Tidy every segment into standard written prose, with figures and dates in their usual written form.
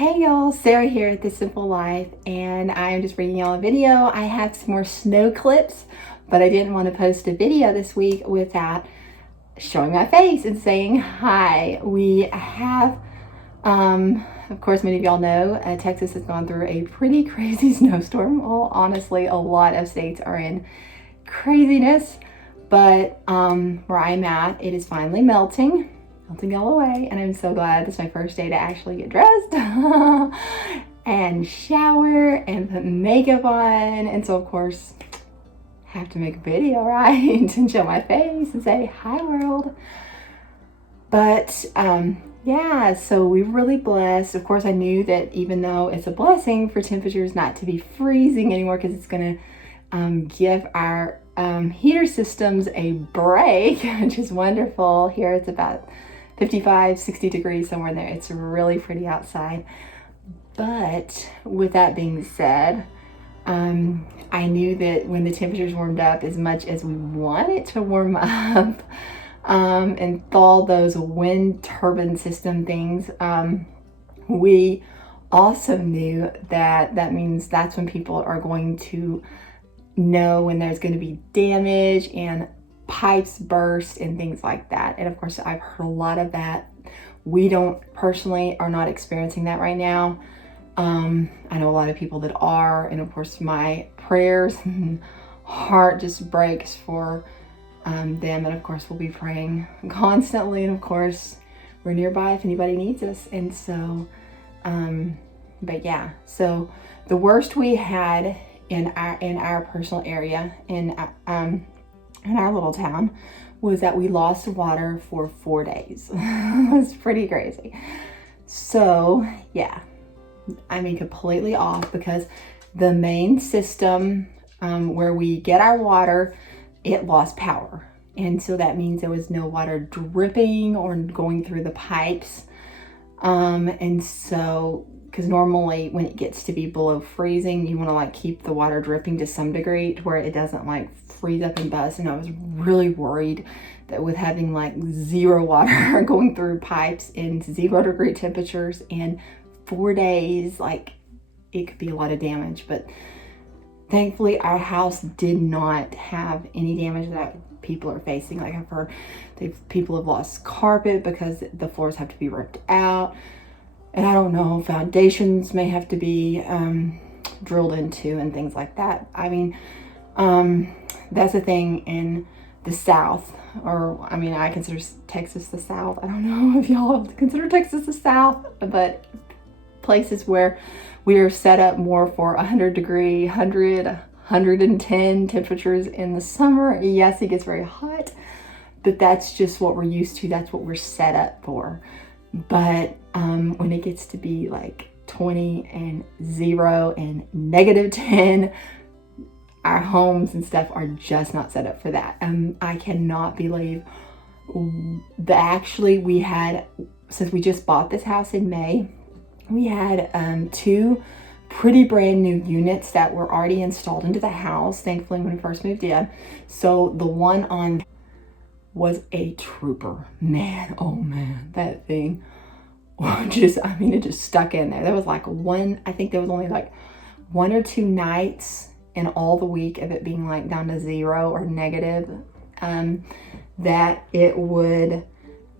Hey y'all, Sarah here at This Simple Life, and I am just bringing y'all a video. I have some more snow clips, but I didn't want to post a video this week without showing my face and saying hi. We have, of course, many of y'all know, Texas has gone through a pretty crazy snowstorm. Well, honestly, a lot of states are in craziness, but where I'm at, it is finally melting all away, and I'm so glad this is my first day to actually get dressed and shower and put makeup on. And so of course have to make a video, right? And show my face and say hi world. But yeah, so we're really blessed. Of course, I knew that even though it's a blessing for temperatures not to be freezing anymore, because it's gonna give our heater systems a break, which is wonderful. Here it's about 55, 60 degrees, somewhere in there. It's really pretty outside. But with that being said, I knew that when the temperatures warmed up as much as we want it to warm up, and thaw those wind turbine system things, we also knew that that means that's when people are going to know when there's going to be damage and pipes burst and things like that. And of course, I've heard a lot of that. We personally are not experiencing that right now. I know a lot of people that are, and of course my prayers and heart just breaks for them, and of course we'll be praying constantly, and of course we're nearby if anybody needs us. And so but yeah, so the worst we had in our personal area in our little town was that we lost water for 4 days. It was pretty crazy. So yeah, I mean completely off, because the main system where we get our water, it lost power. And so that means there was no water dripping or going through the pipes. And so, because normally when it gets to be below freezing, you want to like keep the water dripping to some degree to where it doesn't like freeze up and bust. And I was really worried that with having like zero water going through pipes in 0-degree temperatures in 4 days, like it could be a lot of damage. But thankfully our house did not have any damage that people are facing. Like I've heard people have lost carpet because the floors have to be ripped out. And I don't know, foundations may have to be drilled into and things like that. I mean, that's a thing in the South, or I mean, I consider Texas the South. I don't know if y'all consider Texas the South, but places where we are set up more for 100-degree, 110 temperatures in the summer. Yes, it gets very hot, but that's just what we're used to. That's what we're set up for. But when it gets to be like 20 and 0 and -10, our homes and stuff are just not set up for that. I cannot believe actually we had, since we just bought this house in May, we had 2 pretty brand new units that were already installed into the house, thankfully, when we first moved in. So the one on was a trooper. Man, oh man, that thing just, I mean, it just stuck in there. There was like I think there was only like 1 or 2 nights in all the week of it being like down to 0 or negative, that it would,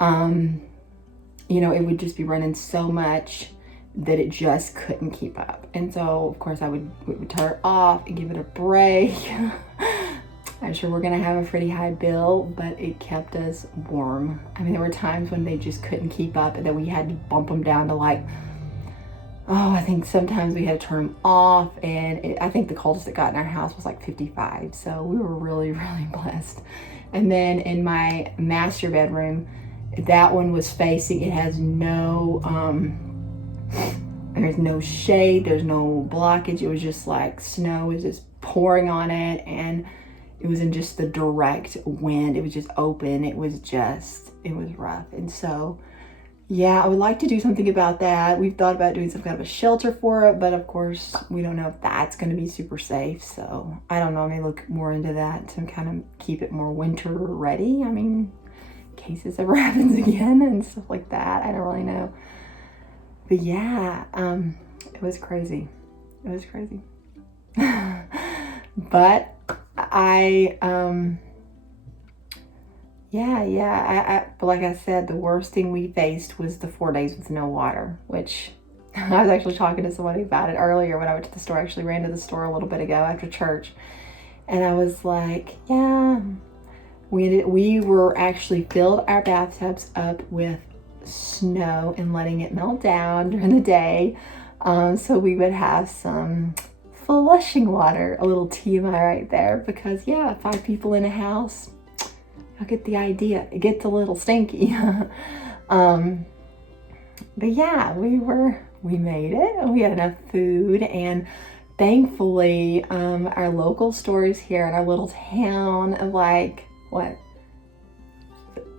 it would just be running so much that it just couldn't keep up. And so of course we would turn it off and give it a break. I'm sure we're gonna have a pretty high bill, but it kept us warm. I mean, there were times when they just couldn't keep up and then we had to bump them down to like, I think sometimes we had to turn them off, and I think the coldest it got in our house was like 55. So we were really, really blessed. And then in my master bedroom, that one was facing, it has no, there's no shade, there's no blockage. It was just like snow was just pouring on it, and it was in just the direct wind. It was just open. It was rough. And so, yeah, I would like to do something about that. We've thought about doing some kind of a shelter for it, but of course we don't know if that's going to be super safe. So I don't know, I may look more into that to kind of keep it more winter ready. I mean, in case this ever happens again and stuff like that. I don't really know. But yeah, it was crazy. It was crazy. But but like I said, the worst thing we faced was the 4 days with no water, which I was actually talking to somebody about it earlier when I went to the store. I actually ran to the store a little bit ago after church. And I was like, yeah, we were actually filled our bathtubs up with snow and letting it melt down during the day. So we would have some flushing water, a little TMI right there, because yeah, 5 people in a house, I'll get the idea. It gets a little stinky. But yeah, we made it, and we had enough food, and thankfully, our local stores here in our little town of like, what?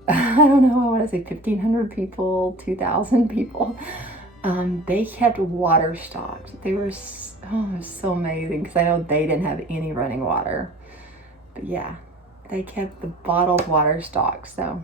I don't know, I want to say 1,500 people, 2,000 people. They kept water stocked. They were it was so amazing, because I know they didn't have any running water. But yeah, they kept the bottled water stocked. So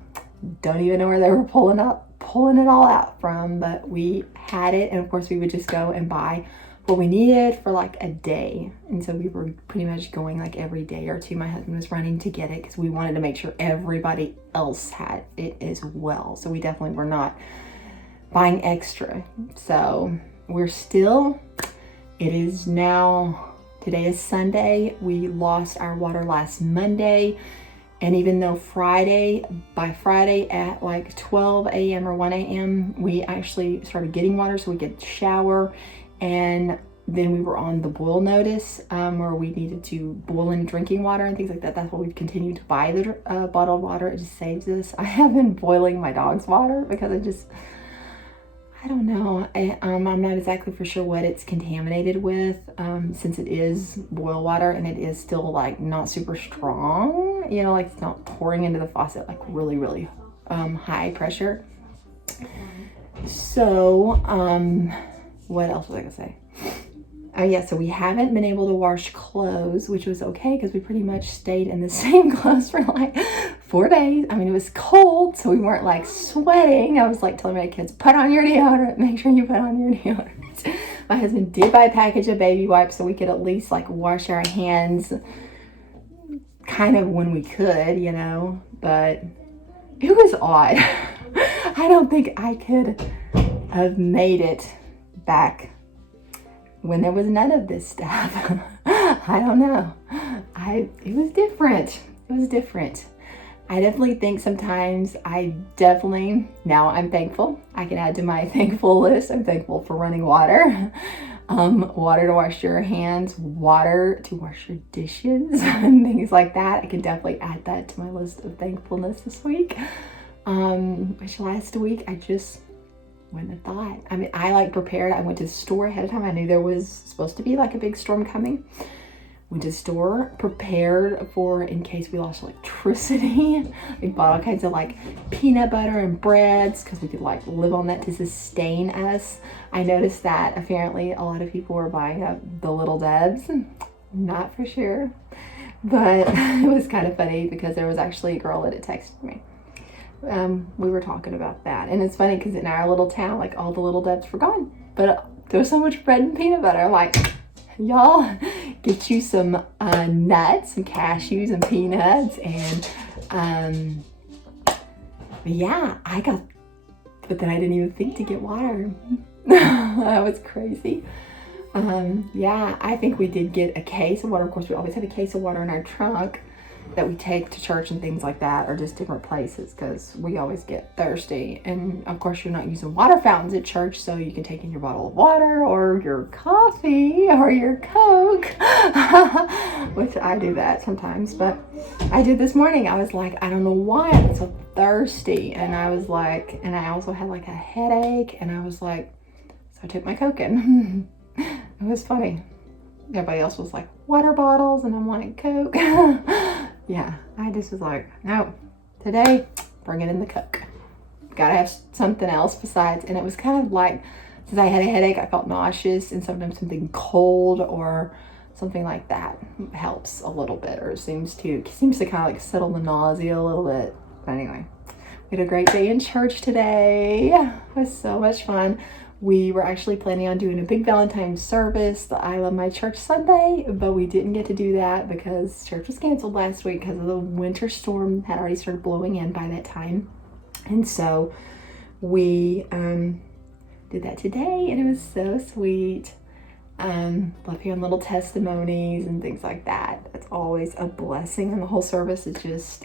don't even know where they were pulling it all out from, but we had it. And of course we would just go and buy what we needed for like a day. And so we were pretty much going like every day or two. My husband was running to get it because we wanted to make sure everybody else had it as well. So we definitely were not buying extra. So it is now, today is Sunday. We lost our water last Monday. And even though by Friday at like 12 a.m. or 1 a.m., we actually started getting water so we could shower. And then we were on the boil notice, where we needed to boil in drinking water and things like that. That's why we've continued to buy the bottled water. It just saves us. I have been boiling my dog's water because I don't know. I'm not exactly for sure what it's contaminated with, since it is boil water and it is still like not super strong, you know, like it's not pouring into the faucet like really, really high pressure. So, what else was I gonna say? Oh yeah, so we haven't been able to wash clothes, which was okay because we pretty much stayed in the same clothes for like 4 days. I mean, it was cold, so we weren't like sweating. I was like telling my kids, put on your deodorant, make sure you put on your deodorant. My husband did buy a package of baby wipes so we could at least like wash our hands kind of when we could, you know, but it was odd. I don't think I could have made it back when there was none of this stuff. I don't know. It was different. It was different. I definitely think sometimes now I'm thankful. I can add to my thankful list. I'm thankful for running water. Water to wash your hands, water to wash your dishes, and things like that. I can definitely add that to my list of thankfulness this week. Which last week I just wouldn't have thought. I mean, I like prepared. I went to the store ahead of time. I knew there was supposed to be like a big storm coming. Went to the store, prepared for in case we lost electricity. We bought all kinds of like peanut butter and breads because we could like live on that to sustain us. I noticed that apparently a lot of people were buying up the Little Debs. Not for sure, but it was kind of funny because there was actually a girl that had texted me. We were talking about that, and it's funny because in our little town, like all the Little Debs were gone, but there was so much bread and peanut butter. I'm like, y'all get you some nuts, some cashews and peanuts, and yeah, but then I didn't even think to get water. That was crazy. Yeah, I think we did get a case of water. Of course, we always have a case of water in our trunk that we take to church and things like that, or just different places, because we always get thirsty. And of course you're not using water fountains at church, so you can take in your bottle of water or your coffee or your Coke, which I do that sometimes. But I did this morning. I was like, I don't know why I'm so thirsty, and I was like, and I also had like a headache, and I was like, so I took my Coke in. It was funny. Everybody else was like water bottles, and I'm like Coke. Yeah, I just was like, no, today, bringing in the Coke. Gotta have something else besides. And it was kind of like, since I had a headache, I felt nauseous, and sometimes something cold or something like that helps a little bit, or seems to kind of like settle the nausea a little bit. But anyway, we had a great day in church today. It was so much fun. We were actually planning on doing a big Valentine's service, the I Love My Church Sunday, but we didn't get to do that because church was canceled last week because of the winter storm had already started blowing in by that time. And so we did that today, and it was so sweet. Love hearing little testimonies and things like that. It's always a blessing, and the whole service is just,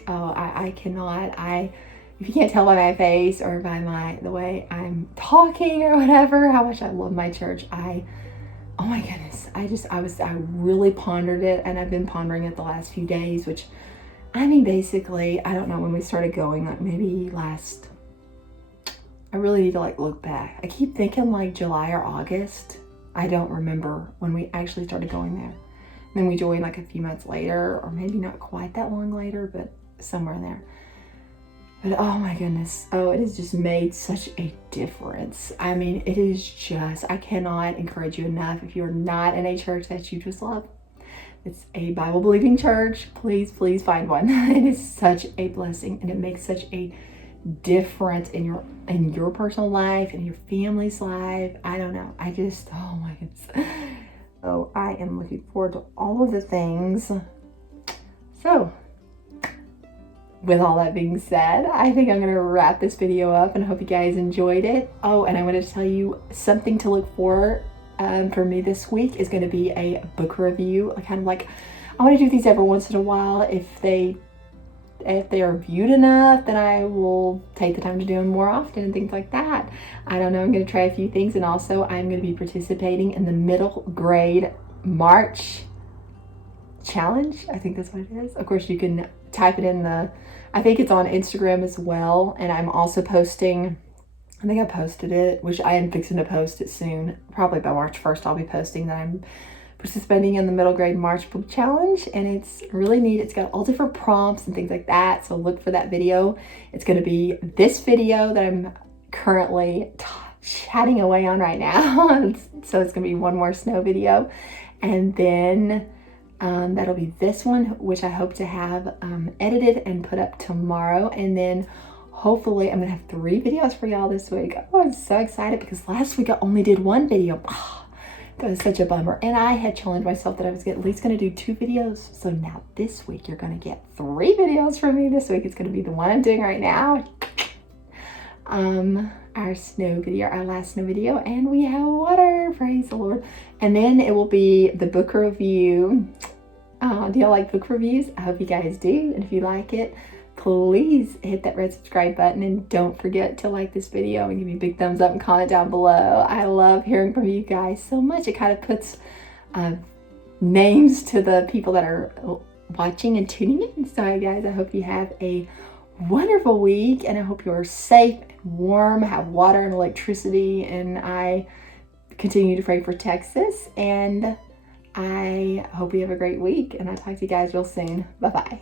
if you can't tell by my face or by the way I'm talking or whatever, how much I love my church. Oh my goodness. I really pondered it, and I've been pondering it the last few days, which, I mean, basically, I don't know when we started going, like maybe I really need to look back. I keep thinking like July or August. I don't remember when we actually started going there. And then we joined like a few months later, or maybe not quite that long later, but somewhere in there. But oh my goodness, it has just made such a difference. I mean, it is just, I cannot encourage you enough. If you're not in a church that you just love, it's a Bible-believing church, please find one. It is such a blessing, and it makes such a difference in your personal life and your family's life. I don't know. Oh my goodness. So I am looking forward to all of the things. So with all that being said, I think I'm going to wrap this video up, and I hope you guys enjoyed it. Oh, and I wanted to tell you something to look for me this week is going to be a book review. I want to do these every once in a while. If they are viewed enough, then I will take the time to do them more often and things like that. I don't know. I'm going to try a few things, and also I'm going to be participating in the middle grade March challenge. I think that's what it is. Of course, you can type it in I think it's on Instagram as well, and I'm also posting, I think I posted it, which I am fixing to post it soon. Probably by March 1st, I'll be posting that I'm participating in the middle grade March book challenge, and it's really neat. It's got all different prompts and things like that, so look for that video. It's going to be this video that I'm currently chatting away on right now. So it's going to be one more snow video, and then that'll be this one, which I hope to have edited and put up tomorrow. And then hopefully I'm gonna have 3 videos for y'all this week. Oh, I'm so excited because last week I only did 1 video. Oh, that was such a bummer. And I had challenged myself that I was at least gonna do 2 videos. So now this week you're gonna get 3 videos from me this week. It's gonna be the one I'm doing right now. Our snow video, our last snow video, and we have water, praise the Lord. And then it will be the book review. Do y'all like book reviews? I hope you guys do, and if you like it, please hit that red subscribe button, and don't forget to like this video and give me a big thumbs up and comment down below. I love hearing from you guys so much. It kind of puts names to the people that are watching and tuning in. So guys, I hope you have a wonderful week, and I hope you're safe and warm, have water and electricity, and I continue to pray for Texas, and I hope you have a great week, and I'll talk to you guys real soon. Bye-bye.